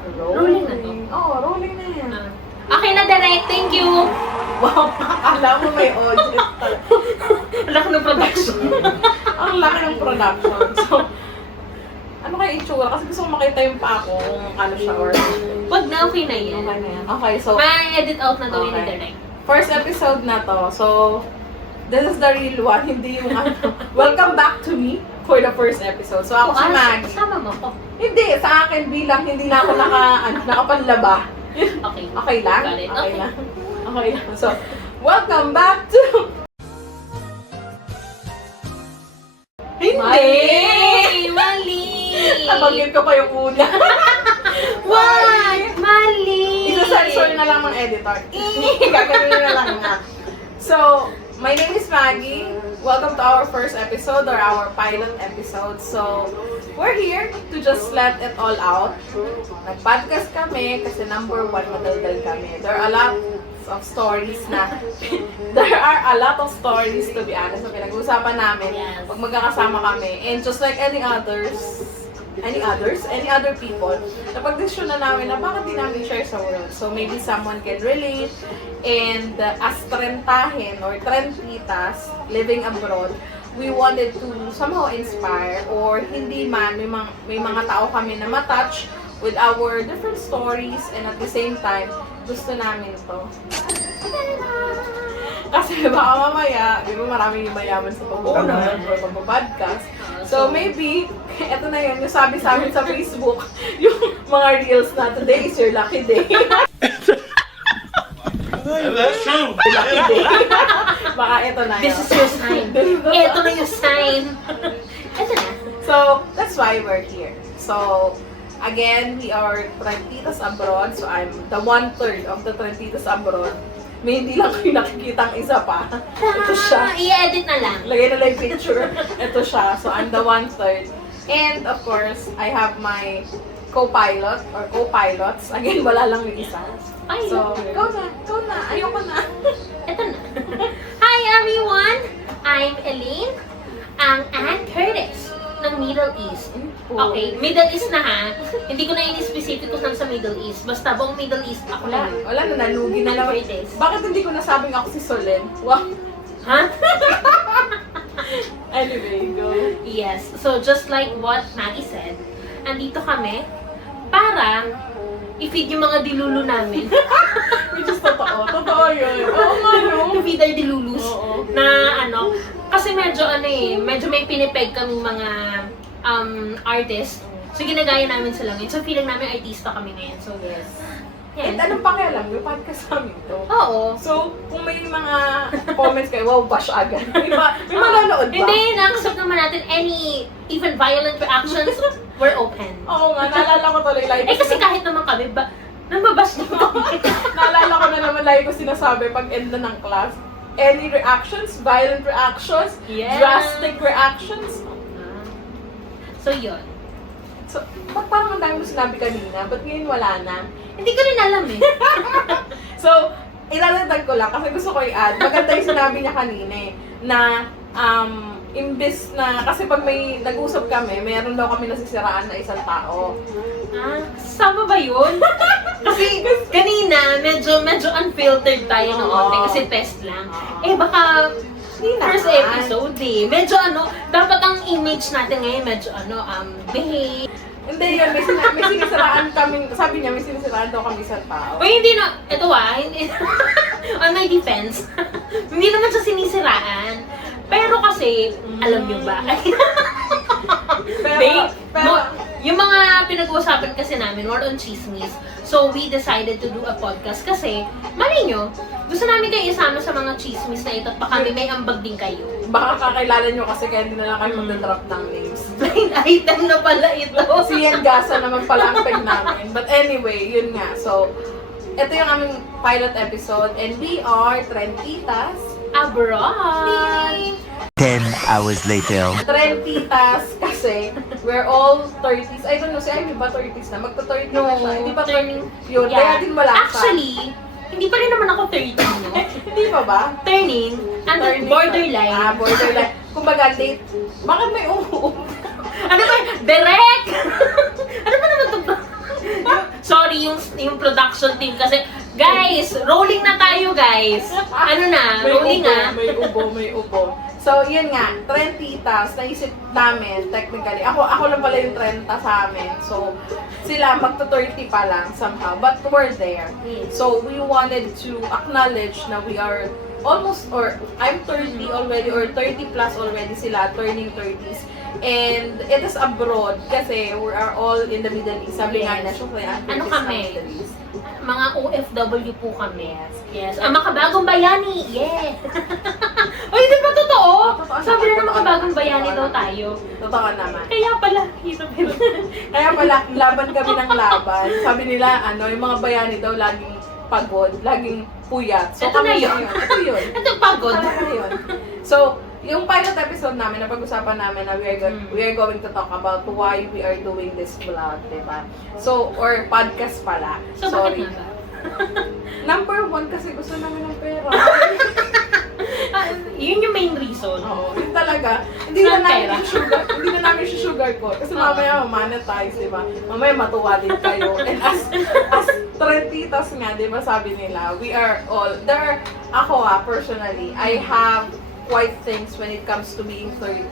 Rolling na to? Oo, rolling na yan. Okay na, direct. Thank you. Wow, alam mo may audience pala. Ang laki ng production. Ang laki ng production. So, ano kaya itsura? Kasi gusto ko makita yung pa ako kung ano siya or... Wag na, okay na yan. Okay na yan. Okay, so... Ma-edit out na daw yun ni Okay. direct. First episode na to. So, this is the real one. Hindi yung ano. Welcome back to me for the first episode. So, ako si Maggie. Sama mo ko. Hindi, sa akin bilang hindi na ako nakapanlaba. Okay. Okay lang? Got it. Okay lang. Okay lang. So, welcome back to... Mali! Mali! Tabagin ko pa yung una. Wag! Mali! Isa-sensor na lang ng editor. Gagawin na lang nga. So, my name is Maggie. Welcome to our first episode or our pilot episode. So, we're here to just let it all out. Nag-podcast kami kasi number one, madaldal kami. There are a lot of stories na there are a lot of stories to be honest na pinag-uusapan namin Yes. pag magkakasama kami. And just like any other people, napag-desisyon na namin na bakit di namin share sa world. So maybe someone can relate and as trentahin or trentitas living abroad, we wanted to somehow inspire or hindi man, may mga tao kami na matouch with our different stories and at the same time, gusto namin to. Kasi baka mamaya, di ba maraming mayaman sa pag-uunod or pag-podcast. So maybe, eto na yun, yung sabi sa amin sa Facebook, yung mga reels na today is your lucky day. That's true. Lucky day. Baka eto na yun. This is your sign. Ito na yung sign. Ito na. So, that's why we're here. So, again, we are Trentitas abroad. So, I'm the 1/3 of the Trentitas abroad. May hindi lang kayo nakikitang isa pa. Ito siya. I-edit na lang. Lagay na lang yung picture. Ito siya. So, I'm the 1/3. And, of course, I have my co-pilot or co-pilots. Again, wala lang yung isa. So, go na. Ayoko na. Ito na. Hi everyone! I'm Elaine, ang Ann Curtis ng Middle East. Okay, Middle East na ha. Hindi ko na in-specific kung saan sa Middle East. Basta buong Middle East ako Wala. lang. Wala na. Nalugi na naman. Curtis. Bakit hindi ko nasabing ako si Solen? Wow. Ha? Anyway, go. Yes. So just like what Maggie said, andito kami para i-feed yung mga dilulu namin. Which is totoo. Totoo yun. Oo nga, no? To feed our dilulus. Oo. Na ano, kasi medyo medyo may pinipeg kaming mga artist. So ginagaya namin sila ngayon. So feeling namin artista kami ngayon. So Yes. yan. And anong pakialam? Yung podcast namin to. Oo. So, kung may mga comments kayo, wow, bash agad. May manonood ba? Hindi, na-accept naman natin any even violent reactions, we're open. Oo nga, naalala ko tuloy. Like, Kasi kahit naman kami, nambabash naman kami. naalala ko na naman lagi ko sinasabi pag end na ng class. Any reactions? Violent reactions? Yes. Drastic reactions? So yun. So, ba't parang ang dami mo sinabi kanina? Ba't ngayon wala na? Hindi ko rin alam eh. So, ilalagdag ko lang kasi gusto ko i-add. Maganda yung sinabi niya kanina eh, na imbes na, kasi pag may nag-usap kami, mayroon daw kami nasisiraan na isang tao. Sama ba yun? Kasi kanina, medyo unfiltered tayo ng onte kasi test lang. Eh baka first episode eh. Medyo dapat ang image natin ngayon medyo behave. Hindi yun, may sinisiraan kami, sabi niya may sinisiraan daw kami isang tao. Uy, hindi na, ito hindi, on my defense, hindi naman siya sinisiraan. Pero kasi, alam niyo ba? Yung mga pinag-uusapan kasi namin, more on chismis. So, we decided to do a podcast kasi, mali nyo, gusto namin kayo isama sa mga chismis na ito at baka may ambag din kayo. Baka kakilala niyo kasi kaya hindi na lang kayo magdadrop ng names. Blind item na pala ito. Si Yan Gasa naman pala ang peg namin. But anyway, yun nga. So, ito yung aming pilot episode and we are Trentitas Abroad! 10 hours later. Trentitas kasi we're all 30s. I don't know, si Ivy ba 30s na? Magto-30 na siya. Hindi pa 30. Yun, kaya din wala siya. Actually, hindi pa rin naman ako 30, no? Hindi pa ba? Turning, and Turning borderline. Borderline. Kumbaga, late. Bakit may Ano ba? Direct! Ano ba naman ito? Sorry, yung production team kasi, guys, rolling na tayo, guys. Ano na, rolling na. May ubo. So, yun nga, 30 tas, naisip namin, technically, ako lang pala yung 30 sa amin. So, sila magto-30 pa lang somehow, but we're there. So, we wanted to acknowledge na we are almost, or I'm 30 already, or 30 plus already sila, turning 30s. And it is abroad kasi we are all in the Middle East. Sabi nga na, syempre, Ano kami? Mga OFW po kami. Yes. Ang makabagong bayani. Yeah. Uy, di ba totoo? Sabi na ng makabagong bayani daw tayo. Totoo naman. Kaya pala, hirap. Kaya pala, laban kami ng laban. Sabi nila, yung mga bayani daw laging pagod, laging puyat. So, Ito na kami yun. Ito yun. Ito pagod. Talaga yun. So, yung pilot episode namin, napag-usapan namin na we are going to talk about why we are doing this vlog, diba? So, or podcast pala. So, Sorry. bakit nga ba? Number one, kasi gusto namin ng pera. Yun yung main reason. Oo, yun talaga. Hindi na Saan namin pera? hindi na namin sugar ko. Kasi mamaya monetize, diba? Mamaya matuwa din kayo. And as 30 tas nga, diba, sabi nila, we are all, personally, I have quite things when it comes to being 30.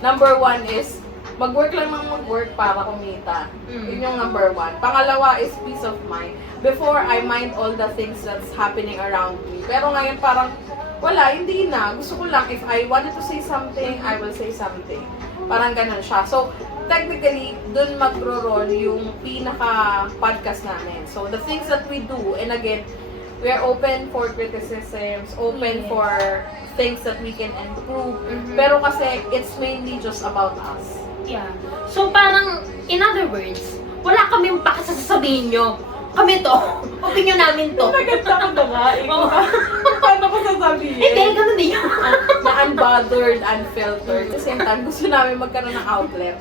Number one is, mag-work lang ng mag-work para kumita. Yun yung number one. Pangalawa is peace of mind. Before, I mind all the things that's happening around me. Pero ngayon parang, wala, hindi na. Gusto ko lang, if I wanted to say something, I will say something. Parang ganun siya. So, technically, dun magro-roll yung pinaka-podcast namin. So, the things that we do, and again, we are open for criticisms, open for things that we can improve. Pero kasi, it's mainly just about us. Yeah. So parang, in other words, wala kaming pakasasabihin nyo. Kami to. Opinion namin to. Naganda ko na nga. Oo. Paano ko sasabihin? Hindi, ganun din yun. Na unbothered, unfiltered. At the same time, gusto namin magkaroon ng outlet.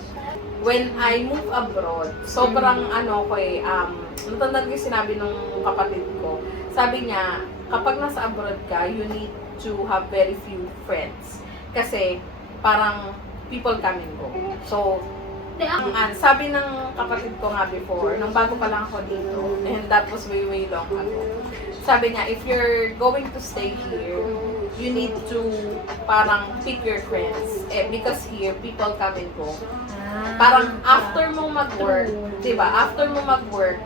When I move abroad, sobrang natandaan ko yung sinabi nung kapatid ko. Sabi niya, kapag nasa abroad ka, you need to have very few friends. Kasi, parang, people come and go. So, sabi ng kapatid ko nga before, nung bago pa lang ako dito, and that was way, way long ago. Sabi niya, if you're going to stay here, you need to parang pick your friends. Because here, people come and go. Parang after mo mag-work, diba? After mo mag-work,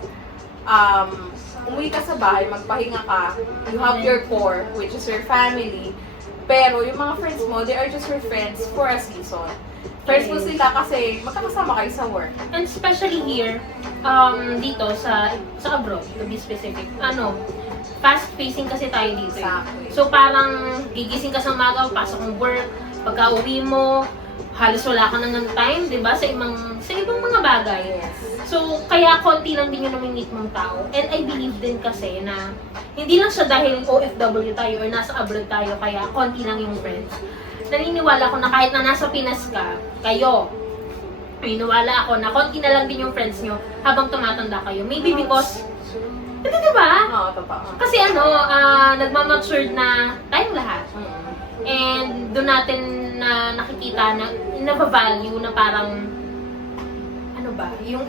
umuwi ka sa bahay, magpahinga ka, you have your core, which is your family, pero yung mga friends mo, they are just your friends for a season. Friends mo sila kasi magkakasama kayo sa work. And especially here, dito sa abroad, to be specific, fast-pacing kasi tayo dito. Exactly. So parang gigising ka sa umaga, pasok ng work, pagka uwi mo, halos wala ka nang time, di ba? Sa ibang mga bagay. Yes. So, kaya konti lang din yung namimit mong tao. And I believe din kasi na hindi lang siya dahil OFW tayo or nasa abroad tayo, kaya konti lang yung friends. Naniniwala ako na kahit na nasa Pinas ka, kayo, naniniwala ako na konti na lang din yung friends nyo habang tumatanda kayo. Maybe because, hindi diba? Oo, totoo. Kasi nagmamatured na tayong lahat. And doon natin na nakikita na na-value na parang yung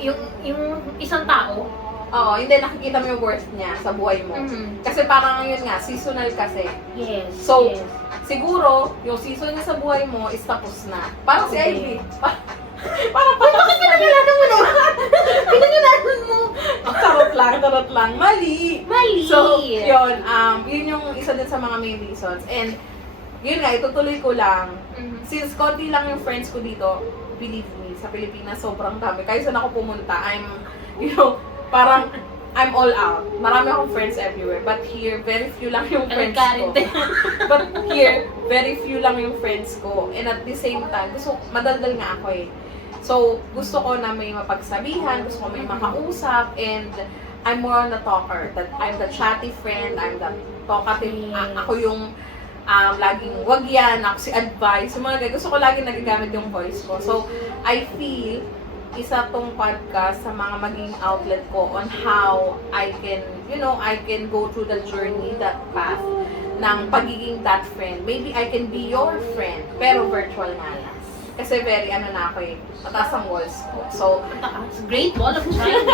isang tao. Oo, hindi nakikita mo yung worth niya sa buhay mo. Kasi parang yun nga, seasonal kasi. Yes. So, yes. siguro, yung season niya sa buhay mo is tapos na. Parang si Ivy. Parang Bakit pinangalanan mo naman? Pinangalanan mo. Tarot lang. Mali. So, yun yung isa din sa mga main reasons. And, yun nga, itutuloy ko lang. Since konti lang yung friends ko dito, believe me, sa Pilipinas, sobrang dami. Kahit saan ako pumunta, parang, I'm all out. Marami akong friends everywhere. But here, very few lang yung friends ko. But here, very few lang yung friends ko. And at the same time, madaldal nga ako eh. So, gusto ko na may mapagsabihan, gusto ko may makausap, and I'm more on the talker. That I'm the chatty friend, I'm the talkative. Ako yung laging wag yan, ako si advice. Yung mga gusto ko laging nagagamit yung voice ko. So, I feel isa tong podcast sa mga maging outlet ko on how I can go through the journey, that path ng pagiging that friend. Maybe I can be your friend, pero virtual nga lang. Kasi very na ako eh. Mataas ang walls ko. So, Great Wall of China.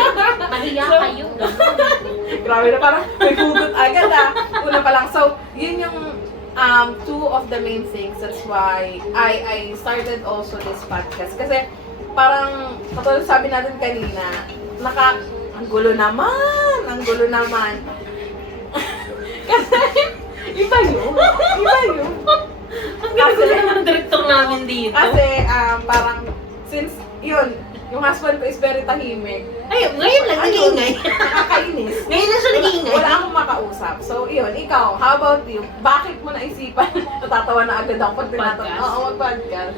Mahiya kayo. grabe na parang may hugot agad Una pa lang. So, yun yung two of the main things. That's why I started also this podcast. Kasi parang, katulad sabi natin kanina, ang gulo naman. Kasi, iba yun. Ang galing naman ng director namin dito. Kasi, parang, since, yun, yung husband ko is very tahimik. Ay, ngayon lang, nag-iingay. Nakakainis. Ngayon lang siya nag-iingay. Wala akong makausap. So, yun, ikaw, how about you? Bakit mo naisipan? Natatawa na agad ako pag tinatanong. Podcast? Oo, mag-podcast.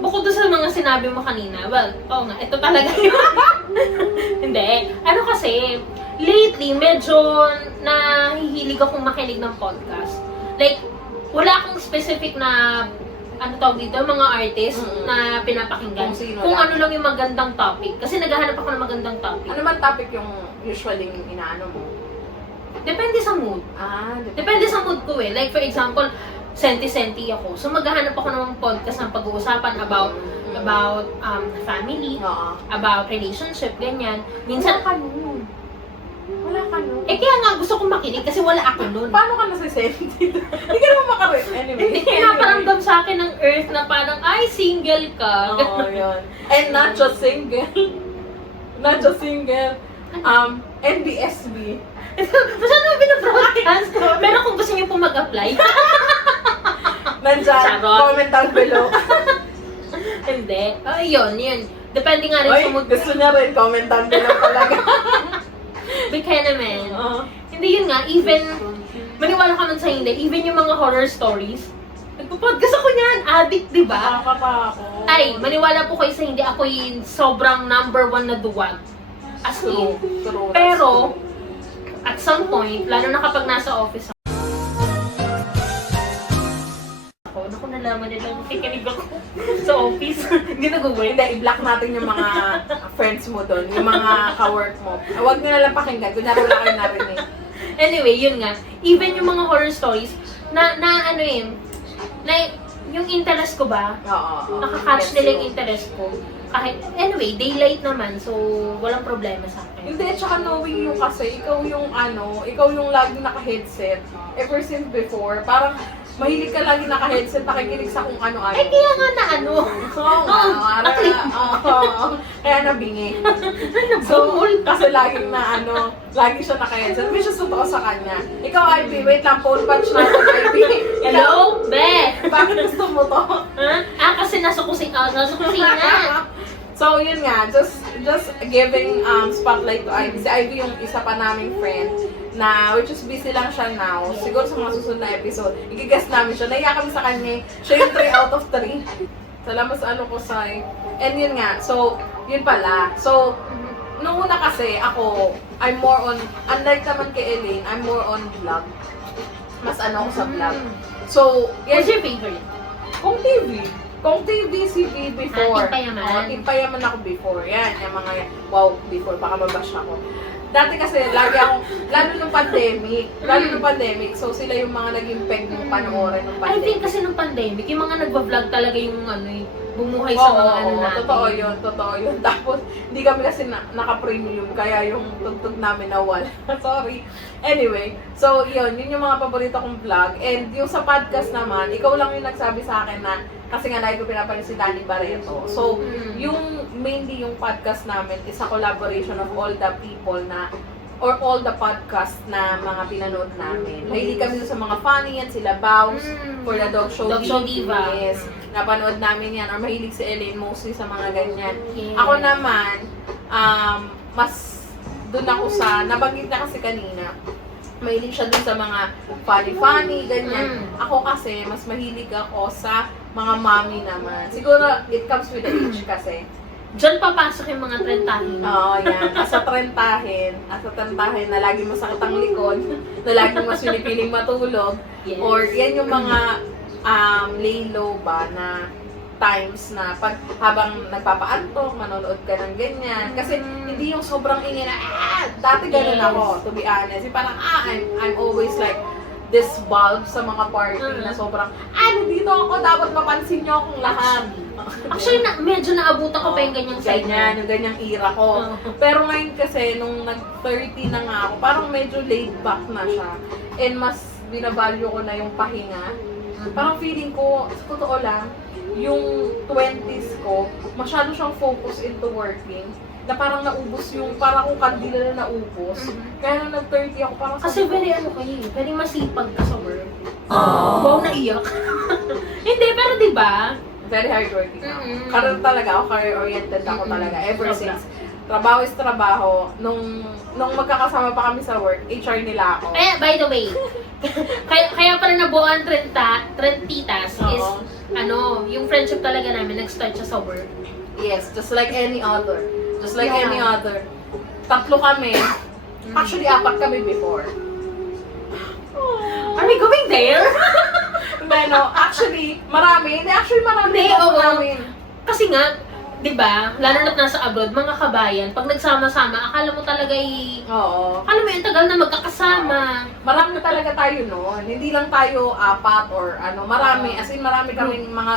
Bukod doon sa mga sinabi mo kanina, well, oo nga, ito talaga yun. Hindi. Ano kasi, lately, medyo nahihilig akong makinig ng podcast. Like, wala akong specific na, ano tawag dito, mga artist na pinapakinggan. Kung sino Kung lang. ano lang yung magandang topic. Kasi naghahanap ako ng magandang topic. Ano man topic yung usually inaano mo? Depende sa mood. Depende sa mood ko eh. Like, for example, senti-senti ako. So, maghahanap ako ng podcast ng pag-uusapan about family, Oo. about relationship, ganyan. Minsan, Wala ka nun. eh kaya nga gusto kong makinig kasi wala ako nun. Paano ka nasa-senti? Hindi ka naman makarin. Anyway. Hindi pinaparamdam sa akin ng earth na parang, ay, single ka. Oo, yun. And not just single. NBSB. Masyado mo binabroadcast. Pero kung gusto niyo po mag-apply, Nandyan, Charot. comment down below. hindi. Yun. Depende nga rin Oy, sa mood. gusto niya rin, comment down below talaga. Kaya naman. Oo. Hindi yun nga, even, maniwala ka nun sa hindi, even yung mga horror stories, nagpo-podcast ako niyan, addict, di ba? Nakakatakot. Ay, maniwala po kayo sa hindi, ako yung sobrang number one na duwag. As in. True. Pero, at some point, lalo na kapag nasa office ako, naku, nalaman nila, nakikinig ako sa office. Hindi nag-work. Hindi, i-block natin yung mga friends mo doon, yung mga ka-work mo. Huwag nyo nalang pakinggan, kunyari wala kayo narinig. Anyway, yun nga. Even yung mga horror stories, na ano yun, like, yung interest ko ba, Oo. nakakatch nila yung interest ko. Kahit, anyway, daylight naman, so walang problema sa akin. Hindi, tsaka knowing you kasi, ikaw yung laging naka-headset. Ever since before, parang mahilig ka lagi naka-headset, nakikinig sa kung ano-ano. Ay, kaya nga na ano. Oo nga, Naklik. kaya nabingi. So, Kasi laging lagi siya naka-headset. May siya totoo sa kanya. Ikaw, Ivy, wait lang, phone patch natin, Ivy. hello, Be! Bakit gusto mo to? Ha? Kasi nasa kusina. So, yun nga, just giving spotlight to Ivy. Si Ivy yung isa pa naming friend na, which is busy lang siya now. Siguro sa mga susunod na episode, i-guess namin siya. Naiya kami sa kanya. Siya yung 3 out of 3. Salamat sa ko, Sai. And yun nga, so, yun pala. So, nung una kasi, ako, I'm more on, unlike naman kay Elaine, I'm more on vlog. Mas ako sa vlog. So, yan, What's your favorite? Kung TV. Kung TV, CV before. Timpayaman. Timpayaman ako before. Yan, yung mga, wow, before, baka mabash ako. Dati kasi, lagi akong, lalo nung pandemic, so sila yung mga naging peg ng panoorin ng I pandemic. think kasi nung pandemic, yung mga nagba-vlog talaga yung bumuhay sa mga natin. Totoo yun. Tapos, hindi kami kasi naka-premium, kaya yung tugtog namin nawala. Sorry. Anyway, so yun yung mga paborito kong vlog. And yung sa podcast naman, ikaw lang yung nagsabi sa akin na, kasi nga lagi ko pinapanood si Danny Barreto. So, yung mainly yung podcast namin is a collaboration of all the people or all the podcast na mga pinanood namin. Mahilig kami sa mga funny yan, sila Bounce, for the Dog Show Diva. Yes. Napanood namin yan. Or mahilig si Elaine mostly sa mga ganyan. Yeah. Ako naman, mas dun ako sa, nabanggit na kasi kanina, mahilig siya dun sa mga funny, ganyan. Ako kasi, mas mahilig ako sa mga mommy naman. Siguro, it comes with the age kasi. Diyan papasok yung mga trentahin. Oo, yan. Asa trentahin na lagi masakit ang likod, na lagi mas pinipiling matulog. Yes. Or yan yung mga lay low ba na times na habang nagpapaantok, manonood ka ng ganyan. Kasi hindi yung sobrang ingay na, dati ganun ako, to be honest. Yung parang, I'm always like, this bulb sa mga party na sobrang, nandito ako, dapat mapansin niyo akong lahat. Actually, medyo naabutan ko pa yung ganyang side Ganyan, yung ganyang era ko. Pero ngayon kasi, nung nag-30 na nga ako, parang medyo laid back na siya. And mas binavalue ko na yung pahinga. Parang feeling ko, sa totoo lang, yung 20s ko, masyado siyang focus into working. Na parang naubos yung, parang kung kandila na naubos. Kaya nung nag-30 ako, parang Kasi very ano kayo, very masipag ka sa work. Wow, naiyak. Hindi, pero di ba? very hardworking ako. Mm-mm. Career talaga ako, career-oriented ako talaga. Ever Sobra. since. Trabaho is trabaho. Nung magkakasama pa kami sa work, HR nila ako. By the way, kaya pala nabuo ang Trentitas is, Oo. yung friendship talaga namin, nag-start siya sa work. Yes, just like any other. Just like Yeah. any other. Tatlo kami. Actually, 4 kami before. Are we going there? Hindi, no. Actually, marami. Hindi, oo. Marami. Kasi nga, di ba, lalo na't nasa abroad, mga kabayan, pag nagsama-sama, akala mo talaga Oo. akala mo yung tagal na magkakasama. Marami talaga tayo noon. Hindi lang tayo 4 or ano. Marami. As in, marami kaming mga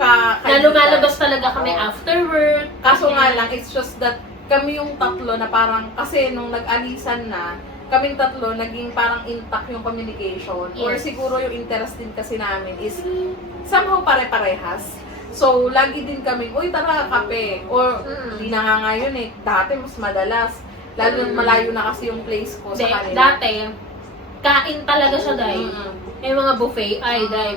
Na lumalabas talaga kami Oo. after work. Kaso nga lang, it's just that kami yung tatlo na parang, kasi nung nag-alisan na, kaming tatlo, naging parang intact yung communication. Or Yes. siguro yung interest din kasi namin is somehow pare-parehas. So, lagi din kami, uy, tara, kape. Or, Mm. di na nga ngayon eh. Dati, mas madalas. Lalo Mm. malayo na kasi yung place ko sa kanila. Dati, kain talaga siya, Day. Mm. May mga buffet, ay, Day,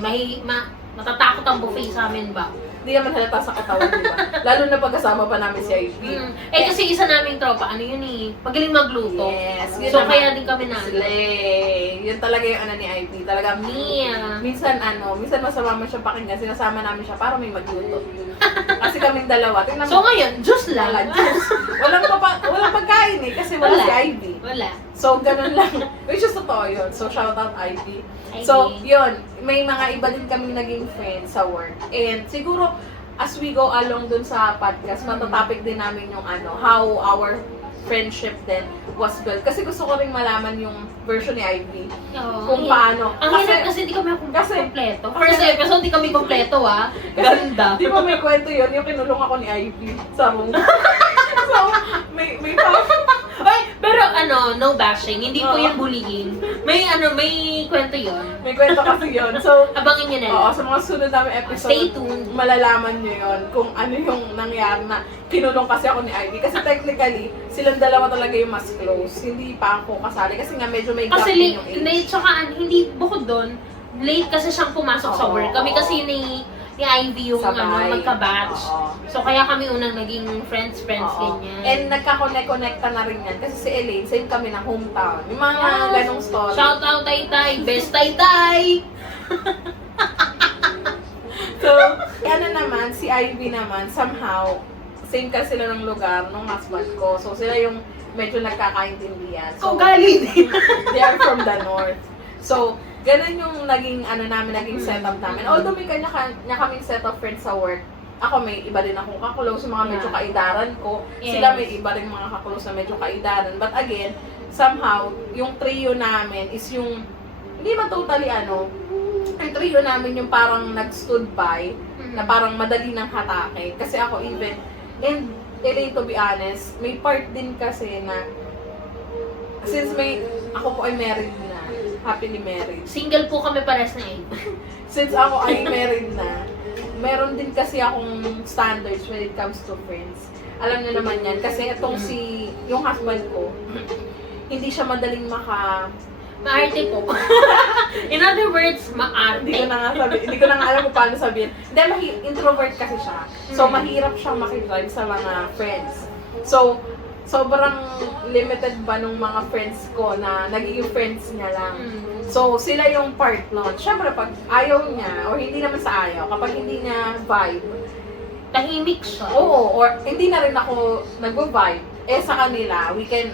matatakot ang buffet sa amin ba? Hindi naman halata sa katawan, di ba? Lalo na pagkasama pa namin si Ivy. Kasi isa naming tropa, ano yun eh, magaling magluto. Yes. yun So, naman. kaya din kami na. Slay. Yun talaga yung ano ni Ivy. Talaga, Mia. minsan masama man siya pakinggan. Sinasama namin siya para may magluto. Kasi kaming dalawa. Tingnan So mo. ngayon, juice lang. Wala, juice. Walang pagkain eh. Kasi wala si Ivy. Wala. So, ganun lang. Which is totoo yun. So, shout out Ivy. Ivy. So, yun. May mga iba din kaming naging friends sa work. And siguro, as we go along dun sa podcast, matatopic din namin yung how our friendship then was built. Kasi gusto ko rin malaman yung version ni Ivy. Oo. Kung paano. Ang hirap kasi di kami kompleto. First episode, di kami kompleto Ganda. Di ba may kwento yun? Yung kinulong ako ni Ivy sa room. So, may Ay, pero no bashing. Hindi po Oo. yan bullying. May kwento yun. may kwento kasi yun. So, Abangin nyo na oo, lang. sa mga sunod namin episode, Stay tuned. malalaman nyo yun kung ano yung nangyari na kinulong kasi ako ni Ivy. Kasi technically, silang dalawa talaga yung mas close. Hindi pa ako kasali kasi nga medyo may gap Kasi din yung age. late, tsaka hindi bukod doon, late kasi siyang pumasok sa Oo, work. Kami oo. kasi ni Ivy yung Sabay. magka-batch. Oo. So kaya kami unang naging friends, Oo. ganyan. And nagka-connect-connecta na rin yan. Kasi si Elaine, same kami ng hometown. Yung mga Yes. ganong story. Shout out Taytay! Best Taytay! So, naman, si Ivy naman, somehow, same kasi sila ng lugar nung husband ko. So, sila yung medyo nagkakaintindihan. So, galing din. they are from the north. So, ganun yung naging, naging setup namin. Although may kanya kaming set of friends sa work, ako may iba din akong kaklose, mga medyo Yeah. kaidaran ko. Yes. Sila may iba rin mga kaklose na medyo kaidaran. But again, somehow, yung trio namin is yung, hindi man totally yung trio namin yung parang nag-stood by, na parang madali ng hatake. Kasi ako even, and Elaine, to be honest, may part din kasi na, since ako po ay married na, happily married. Single po kami pares na Since ako ay married na, meron din kasi akong standards when it comes to friends. Alam niyo naman yan, kasi itong yung husband ko, hindi siya madaling Maarte po. In other words, maarte. Hindi ko na nga alam kung paano sabihin. Hindi, introvert kasi siya. So, mahirap siyang makidrive sa mga friends. So, sobrang limited ba nung mga friends ko na nagiging friends niya lang. So, sila yung part nun. Siyempre, pag ayaw niya, or hindi naman sa ayaw, kapag hindi niya vibe, Tahimik siya. oo, or hindi na rin ako nag-vibe, sa kanila, we can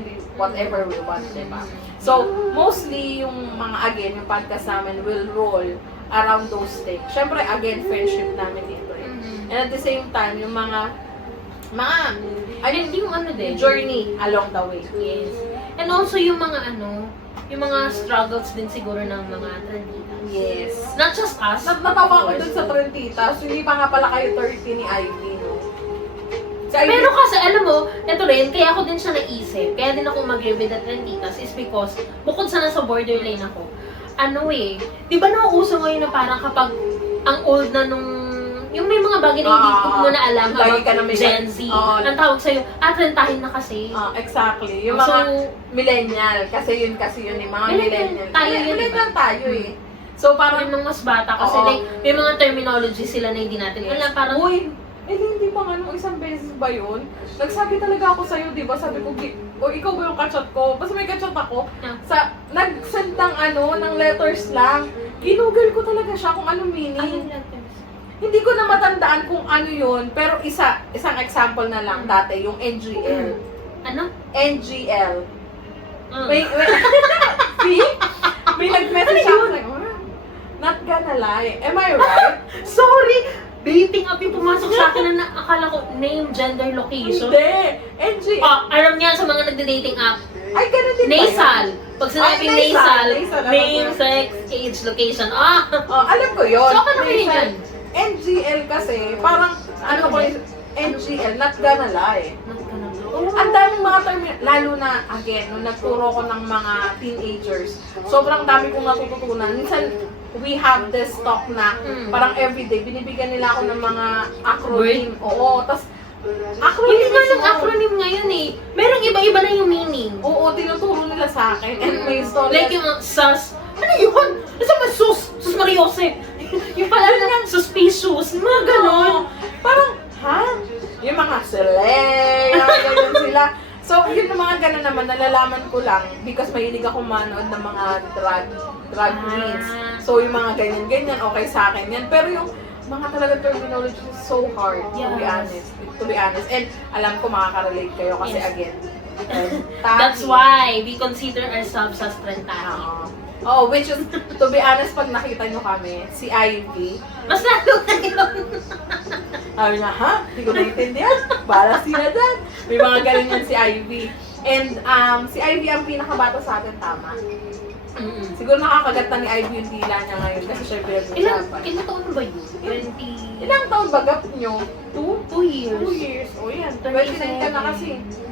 do whatever we want, diba? So, mostly yung yung podcast namin will roll around those things. Siyempre, again, friendship namin dito eh. And at the same time, yung mga And yung din. journey along the way. Yes. And also yung mga yung mga struggles din siguro ng mga trenditas. Yes. Not just us. Natawa ko dun sa Trentitas, hindi pa nga pala kayo 30 ni Ivy, no? Si Ivy, Pero kasi, alam mo, ito rin, kaya ako din siya naisip, kaya din ako mag-review at Trentitas is because, bukod sa nasa borderline ako, di ba nauuso ngayon na parang kapag ang old na nung, yung may mga bagay na hindi mo na alam lagi ka na about may Gen Z, ang tawag sa'yo, trentahin na kasi. exactly. Yung So, mga millennial, kasi yun yung mga millennial. Tayo yun, Millennial diba? tayo eh. So parang, Yung mas bata kasi, Oo. like, may mga terminology sila na hindi natin alam, parang, uy, hindi pa nga nung isang beses ba yun? Nagsabi talaga ako sa'yo, di ba? Sabi ko, o ikaw ba yung kachat ko? Basta may kachat ako. Yeah. Nag-send ng letters lang. Ginugol ko talaga siya kung anong meaning. Hindi ko na matandaan kung ano yun, pero isang example na lang dati, yung NGL. Ano? NGL. Mm. See? May nag-message Ano ako yun? like, not gonna lie. Am I right? Sorry! Dating app yung pumasok sa akin na akala ko name, gender, location. Hindi. NGL. Alam niya sa mga nagde-dating app, Ay, ganun din ba yun? nasal. Pag sinabing Ay, nasal. nasal, Nasal, name, alam ko. sex, age, location. Alam ko yun. So, ano kayo Nasal. yan? NGL kasi, parang, ano ko yun? NGL, not gonna lie. Ang daming mga term, lalo na, again, nung nagturo ko ng mga teenagers, sobrang dami kong natututunan. Minsan, we have this talk na parang everyday, binibigyan nila ako ng mga acronym. Oo, tas acronym Hindi nga ng mismo. acronym ngayon eh. Merong iba-iba na yung meaning. Oo, tinuturo nila sa akin. And may story. Like yung SAS. Ano yun? Nasa man sus? Sus Mariosep. Yung pala na suspicious. Yung mga ganon. Parang, ha? Yung mga ganyan sila. So, yun yung mga ganun naman, nalalaman ko lang because mahilig ako manood ng mga drag queens. So, yung mga ganyan-ganyan, okay sa akin yan. Pero yung mga talaga terminology is so hard, to be honest. To be honest. And alam ko makaka-relate kayo kasi Yes. again, That's why we consider ourselves as trentahi. Oh, which is, to be honest, pag nakita nyo kami, si Ivy, Mas lalo na yun. sabi niya, ha? Hindi ko naiintindihan. Para sila dyan. May mga ganyan si Ivy. And si Ivy ang pinakabata sa atin, tama. Siguro nakakagat na ni Ivy yung dila niya ngayon kasi siya pinag-usapan. Ilang taon na ba yun? 20... Ilang taon ba gap nyo? 2 years. 2 years. O yan. 27. 29 ka na kasi.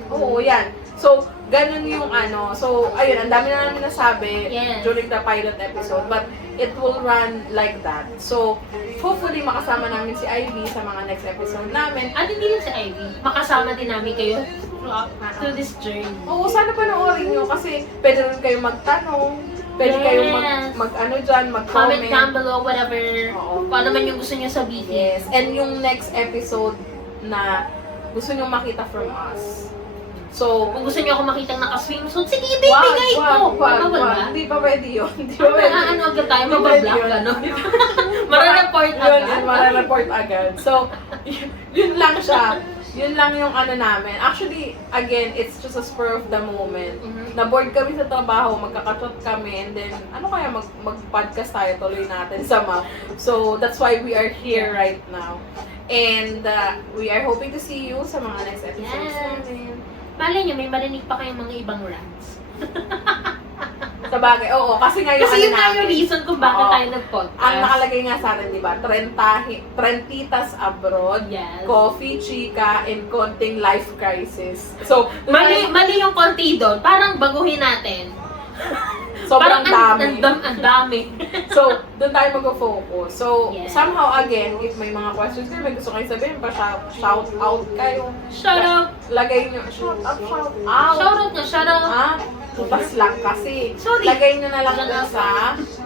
Oo, yan. So, ganun yung ano. So, ayun, ang dami na namin nasabi Yes. during the pilot episode. But it will run like that. So, hopefully makasama namin si Ivy sa mga next episode namin. At hindi lang si Ivy. Makasama din namin kayo through this journey. Oo, sana panoorin nyo kasi pwede rin kayo magtanong. Pwede Yes. kayong mag-ano dyan, Comment mag-comment. down below whatever, Oo. kung ano man yung gusto nyo sabihin. Yes. And yung next episode na gusto nyo makita from us. So, Kung gusto nyo ako makitang naka-swimsuit, sige, ibibigay ko. Ano ba? Hindi pa pwede yun. Hindi pa pwede. Ano agad tayo, Hindi mabablog pwede yun. ano? Mara-report agad. Yun, mara-report agad. So, yun lang siya. Yun lang yung ano namin. Actually, again, it's just a spur of the moment. Na-bored kami sa trabaho, magkakachat kami, and then, ano kaya, mag-podcast tayo, tuloy natin sa map. So, that's why we are here right now. And we are hoping to see you sa mga next episodes Yes. namin. Malay nyo, may marinig pa kayong mga ibang rants. Sa bagay, oo, kasi nga yung Kasi ano yun nga yung namin. reason kung bakit Oo. tayo nag-podcast. Ang nakalagay nga sa atin, di ba? Trentitas abroad, Yes. coffee, chika, and konting life crisis. So, Mali yung konti doon. Parang baguhin natin. sobrang Parang dami. ang dami. So, doon tayo mag-focus. So, Yes. somehow again, if may mga questions kayo, may gusto kayo sabihin, shout out kayo. Shout out. Lagay nyo, shout out. Shout out nga, shout out. Tutas lang kasi. Sorry. Lagay nyo na lang Shout dun out. sa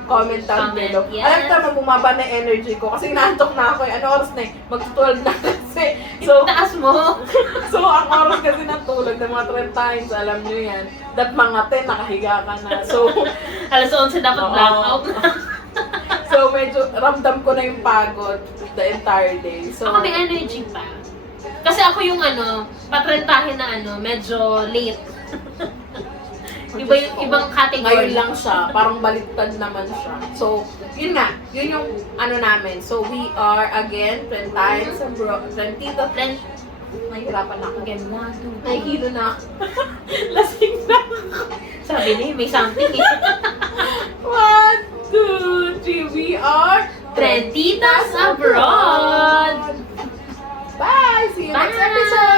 comment down Comment, below. yes. Alam ko naman, bumaba na yung energy ko kasi naantok na ako eh. Ano oras na eh? Mag-12 na kasi. So, Taas mo. so, ang oras kasi ng tulog ng mga 30 times, alam nyo yan. That mga 10, nakahiga ka na. So, Alas 11 dapat Oo. blackout. so medyo ramdam ko na yung pagod the entire day. So, Ako may energy pa. Kasi ako yung patrentahin na medyo late. Iba yung ibang category. ngayon lang siya, parang baliktad naman siya. So, yun nga, yun yung namin. So, we are again, 20 times, Nahihirapan na ako. Again, 1, 2, Nahihilo na ako. lasing na ako. Sabi niya, may something eh. 1, 2, 3, we are Trentitas Abroad! Bye! See you next Bye! episode!